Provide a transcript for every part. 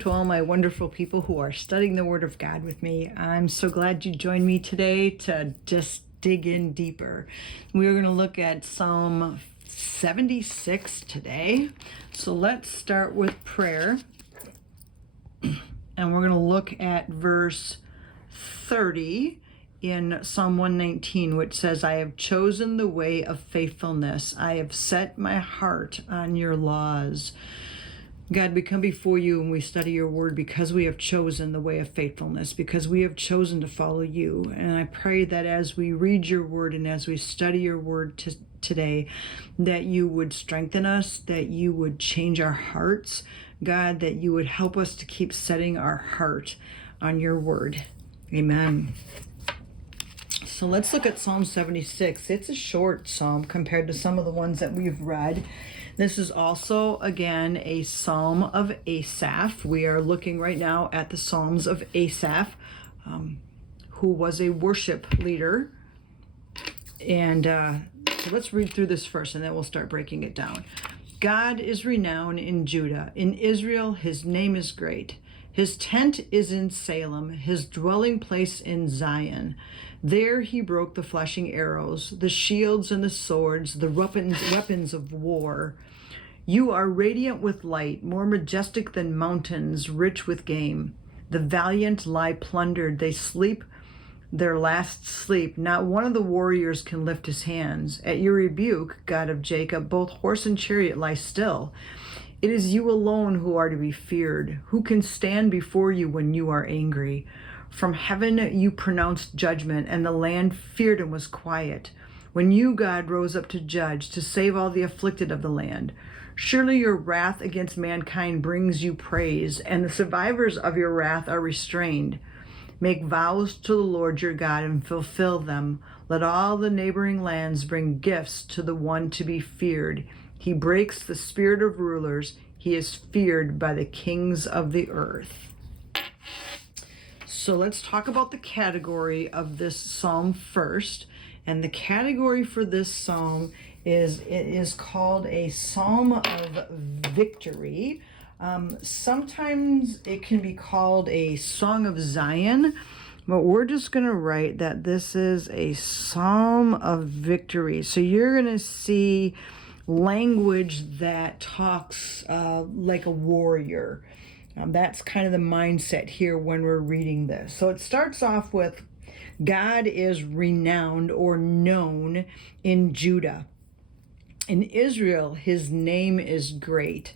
to all my wonderful people who are studying the Word of God with me. I'm so glad you joined me today to just dig in deeper. We're going to look at Psalm 76 today. So let's start with prayer. And we're going to look at verse 30 in Psalm 119, which says, I have chosen the way of faithfulness. I have set my heart on your laws. God, we come before you and we study your word because we have chosen the way of faithfulness, because we have chosen to follow you. And I pray that as we read your word and as we study your word today, that you would strengthen us, that you would change our hearts, God, that you would help us to keep setting our heart on your word. Amen. So let's look at Psalm 76. It's a short psalm compared to some of the ones that we've read. This is also, again, a psalm of Asaph. We are looking right now at the Psalms of Asaph, who was a worship leader. And so let's read through this first, and then we'll start breaking it down. God is renowned in Judah. In Israel, his name is great. His tent is in Salem, his dwelling place in Zion. There he broke the flashing arrows, the shields and the swords, the weapons of war. You are radiant with light, more majestic than mountains, rich with game. The valiant lie plundered. They sleep their last sleep. Not one of the warriors can lift his hands. At your rebuke, God of Jacob, both horse and chariot lie still. It is you alone who are to be feared. Who can stand before you when you are angry? From heaven you pronounced judgment, and the land feared and was quiet. When you, God, rose up to judge, to save all the afflicted of the land. Surely your wrath against mankind brings you praise, and the survivors of your wrath are restrained. Make vows to the Lord your God and fulfill them. Let all the neighboring lands bring gifts to the one to be feared. He breaks the spirit of rulers. He is feared by the kings of the earth. So let's talk about the category of this psalm first. And the category for this psalm is called a psalm of victory. Sometimes it can be called a song of Zion, but we're just going to write that this is a psalm of victory. So you're going to see language that talks like a warrior. That's kind of the mindset here when we're reading this. So it starts off with God is renowned or known in Judah. In Israel, his name is great.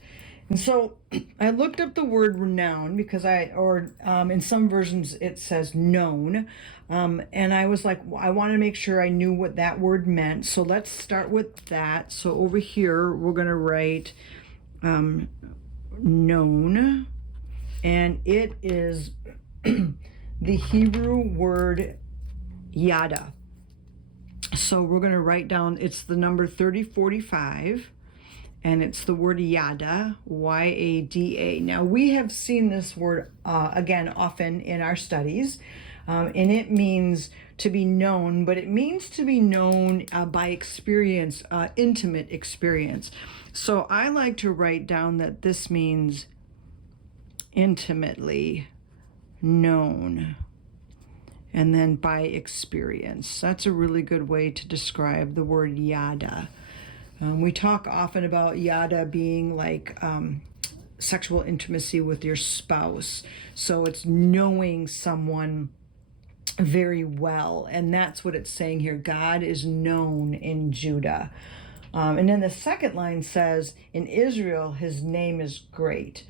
And so I looked up the word renowned because in some versions it says known. And I was like, I wanted to make sure I knew what that word meant. So let's start with that. So over here, we're going to write known. And it is the Hebrew word yada. So we're going to write down, it's the number 3045. And it's the word yada, Y-A-D-A. Now, we have seen this word, again, often in our studies. And it means to be known, but it means to be known by experience, intimate experience. So I like to write down that this means intimately known. And then by experience. That's a really good way to describe the word yada. We talk often about yada being like sexual intimacy with your spouse. So it's knowing someone very well. And that's what it's saying here. God is known in Judah. And then the second line says, in Israel, his name is great.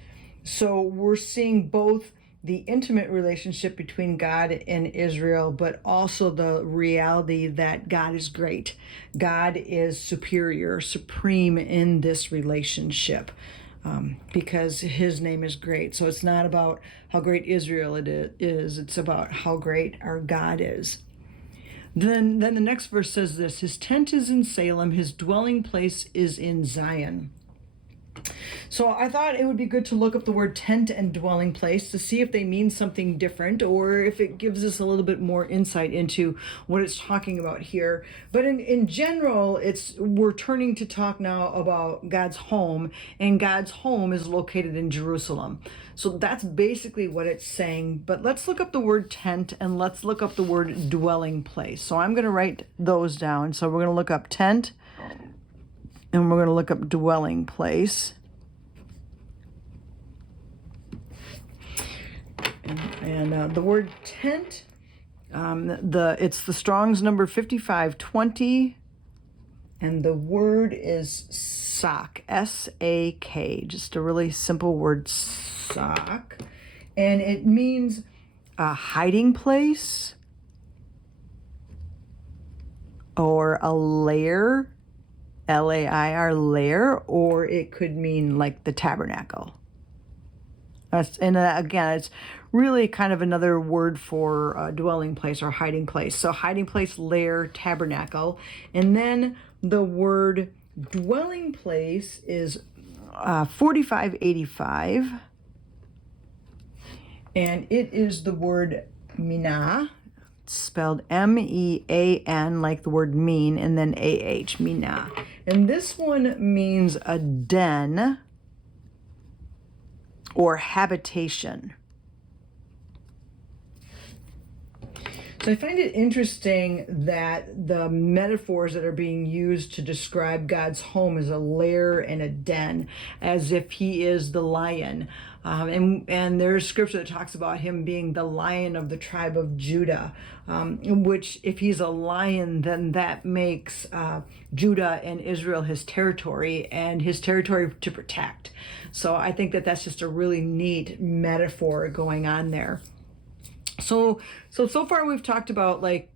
So we're seeing both the intimate relationship between God and Israel, but also the reality that God is great. God is superior, supreme in this relationship because his name is great. So it's not about how great Israel is, it's about how great our God is. Then the next verse says this, his tent is in Salem, his dwelling place is in Zion. So I thought it would be good to look up the word tent and dwelling place to see if they mean something different or if it gives us a little bit more insight into what it's talking about here. But in general, we're turning to talk now about God's home, and God's home is located in Jerusalem. So that's basically what it's saying. But let's look up the word tent and let's look up the word dwelling place. So I'm going to write those down. So we're going to look up tent and we're going to look up dwelling place. And the word tent, it's the Strong's number 5520, and the word is sak, S-A-K, just a really simple word, sak, and it means a hiding place or a lair, L-A-I-R, lair, or it could mean like the tabernacle. Again, it's really kind of another word for dwelling place or hiding place. So hiding place, lair, tabernacle. And then the word dwelling place is 4585. And it is the word minah. It's spelled M-E-A-N, like the word mean, and then A-H, minah. And this one means a den or habitation. So I find it interesting that the metaphors that are being used to describe God's home is a lair and a den, as if he is the lion. And there's scripture that talks about him being the lion of the tribe of Judah, which if he's a lion, then that makes Judah and Israel his territory and his territory to protect. So I think that that's just a really neat metaphor going on there. So far we've talked about like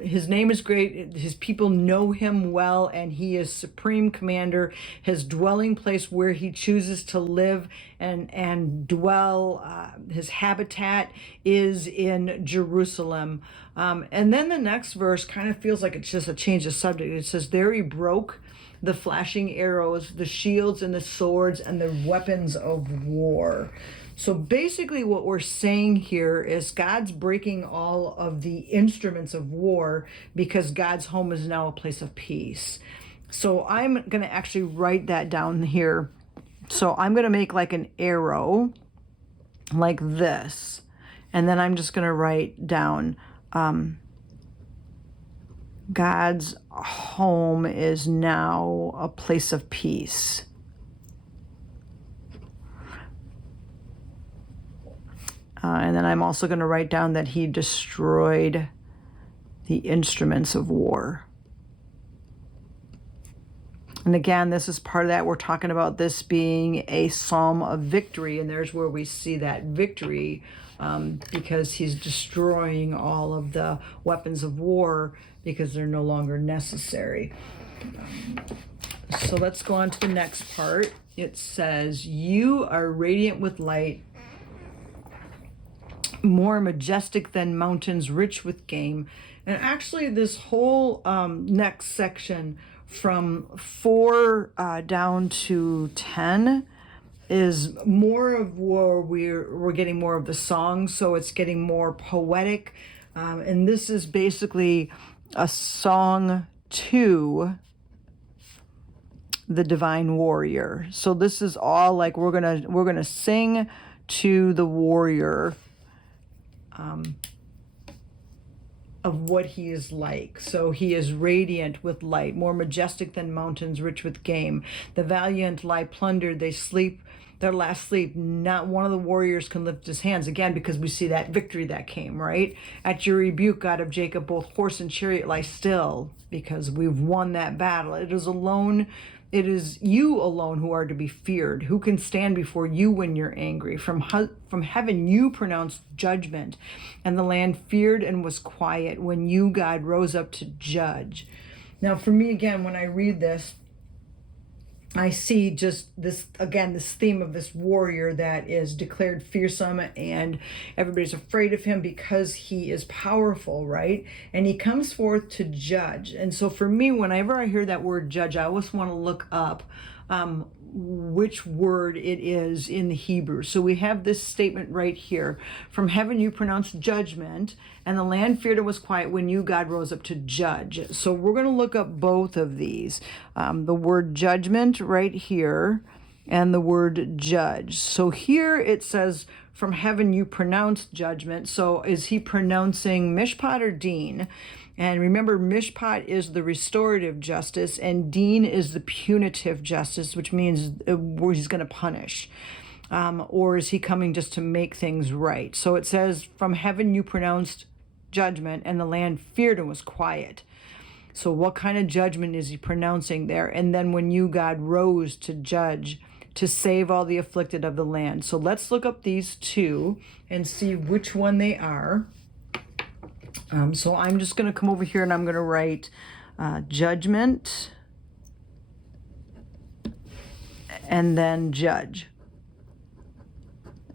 his name is great, his people know him well, and he is supreme commander. His dwelling place where he chooses to live and dwell, his habitat is in Jerusalem. And then the next verse kind of feels like it's just a change of subject. It says, there he broke the flashing arrows, the shields and the swords and the weapons of war. So basically what we're saying here is God's breaking all of the instruments of war because God's home is now a place of peace. So I'm going to actually write that down here. So I'm going to make like an arrow like this. And then I'm just going to write down God's home is now a place of peace. And then I'm also going to write down that he destroyed the instruments of war. And again, this is part of that. We're talking about this being a psalm of victory. And there's where we see that victory because he's destroying all of the weapons of war because they're no longer necessary. So let's go on to the next part. It says, you are radiant with light, more majestic than mountains, rich with game. And actually this whole next section from 4 down to 10 is more of where we're getting more of the song, so it's getting more poetic. And this is basically a song to the divine warrior. So this is all like we're gonna sing to the warrior of what he is like. So he is radiant with light, more majestic than mountains, rich with game. The valiant lie plundered, they sleep their last sleep. Not one of the warriors can lift his hands, again because we see that victory that came, right? At your rebuke, God of Jacob, both horse and chariot lie still, because we've won that battle. It is you alone who are to be feared. Who can stand before you when you're angry? From heaven you pronounced judgment, and the land feared and was quiet when you, God, rose up to judge. Now, for me, again, when I read this, I see just this, again, this theme of this warrior that is declared fearsome and everybody's afraid of him because he is powerful, right? And he comes forth to judge. And so for me, whenever I hear that word judge, I always want to look up which word it is in the Hebrew. So we have this statement right here. From heaven you pronounced judgment, and the land feared and was quiet when you, God, rose up to judge. So we're going to look up both of these. The word judgment right here, and the word judge. So here it says, from heaven you pronounced judgment. So is he pronouncing mishpat or din? And remember, mishpat is the restorative justice, and din is the punitive justice, which means where he's going to punish. Or is he coming just to make things right? So it says, from heaven you pronounced judgment, and the land feared and was quiet. So what kind of judgment is he pronouncing there? And then when you, God, rose to judge, to save all the afflicted of the land. So let's look up these two and see which one they are. So I'm just going to come over here and I'm going to write judgment and then judge.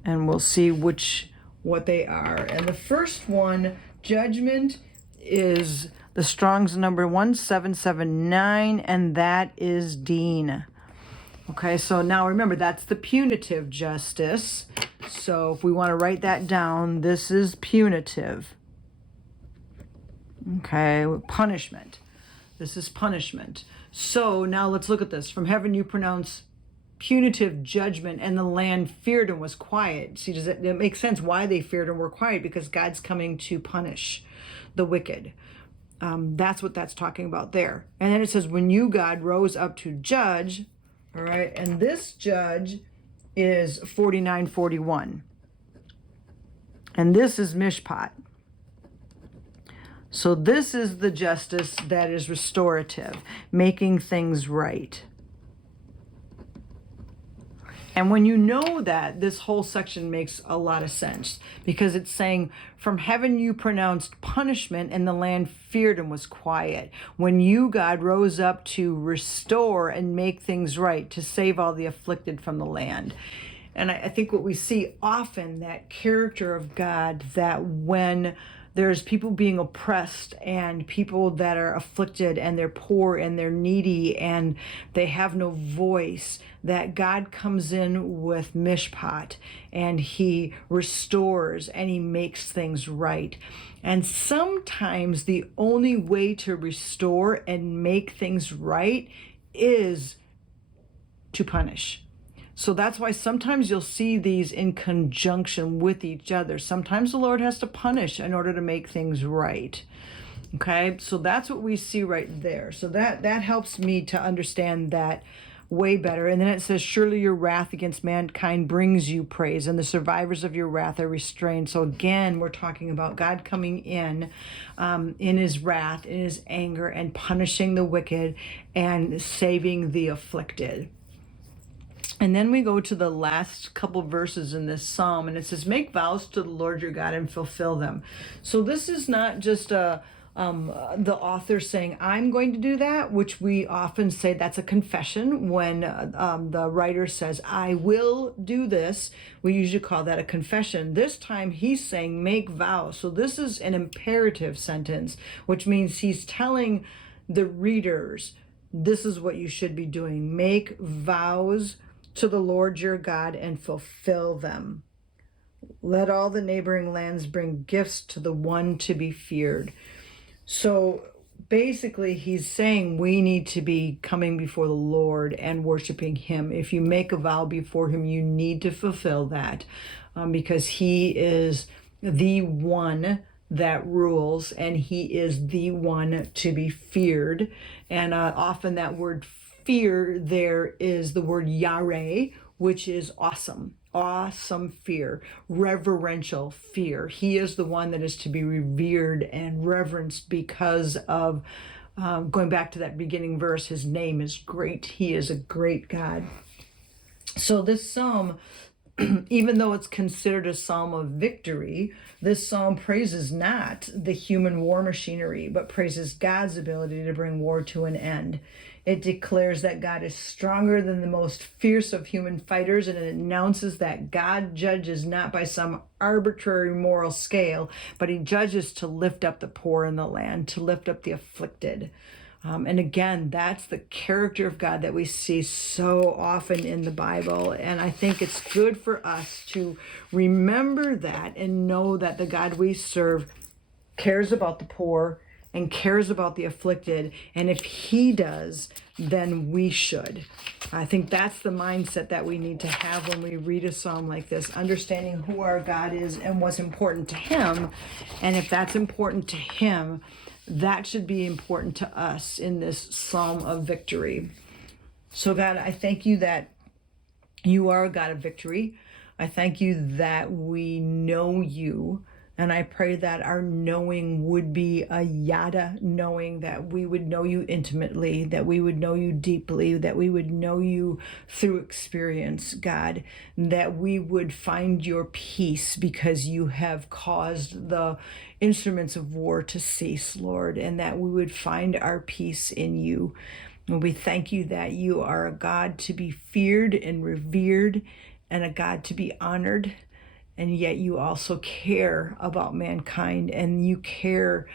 And we'll see what they are. And the first one, judgment, is the Strong's number 1779, and that is din. Okay, so now remember, that's the punitive justice. So if we want to write that down, this is punitive. Okay, punishment. This is punishment. So now let's look at this. From heaven you pronounce punitive judgment, and the land feared and was quiet. See, does it make sense why they feared and were quiet? Because God's coming to punish the wicked. That's what that's talking about there. And then it says, when you, God, rose up to judge, all right, and this judge is 4941. And this is mishpat. So this is the justice that is restorative, making things right. And when you know that, this whole section makes a lot of sense, because it's saying, from heaven you pronounced punishment, and the land feared and was quiet. When you, God, rose up to restore and make things right, to save all the afflicted from the land. And I think what we see often, that character of God, that when there's people being oppressed and people that are afflicted and they're poor and they're needy and they have no voice, that God comes in with mishpat and he restores and he makes things right. And sometimes the only way to restore and make things right is to punish. So that's why sometimes you'll see these in conjunction with each other. Sometimes the Lord has to punish in order to make things right. Okay, so that's what we see right there. So that helps me to understand that way better. And then it says, surely your wrath against mankind brings you praise, and the survivors of your wrath are restrained. So again, we're talking about God coming in his wrath, in his anger, and punishing the wicked and saving the afflicted. And then we go to the last couple verses in this psalm, and it says, make vows to the Lord your God and fulfill them. So this is not just the author saying, I'm going to do that, which we often say that's a confession. When the writer says, I will do this, we usually call that a confession. This time he's saying, make vows. So this is an imperative sentence, which means he's telling the readers, this is what you should be doing. Make vows to the Lord your God and fulfill them. Let all the neighboring lands bring gifts to the one to be feared. So basically he's saying we need to be coming before the Lord and worshiping him. If you make a vow before him, you need to fulfill that, because he is the one that rules, and he is the one to be feared. And often that word fear there is the word yare, which is awesome fear, reverential fear. He is the one that is to be revered and reverenced because of, going back to that beginning verse, his name is great. He is a great God. So this psalm, even though it's considered a psalm of victory, this psalm praises not the human war machinery, but praises God's ability to bring war to an end. It declares that God is stronger than the most fierce of human fighters, and it announces that God judges not by some arbitrary moral scale, but he judges to lift up the poor in the land, to lift up the afflicted. And again, that's the character of God that we see so often in the Bible. And I think it's good for us to remember that and know that the God we serve cares about the poor and cares about the afflicted. And if he does, then we should. I think that's the mindset that we need to have when we read a psalm like this, understanding who our God is and what's important to him. And if that's important to him, that should be important to us in this psalm of victory. So God, I thank you that you are a God of victory. I thank you that we know you. And I pray that our knowing would be a yada knowing, that we would know you intimately, that we would know you deeply, that we would know you through experience, God, that we would find your peace because you have caused the instruments of war to cease, Lord, and that we would find our peace in you. And we thank you that you are a God to be feared and revered and a God to be honored. And yet you also care about mankind, and you care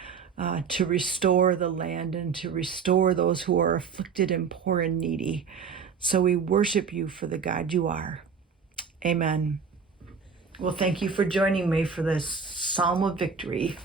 to restore the land and to restore those who are afflicted and poor and needy. So we worship you for the God you are. Amen. Well, thank you for joining me for this Psalm of Victory.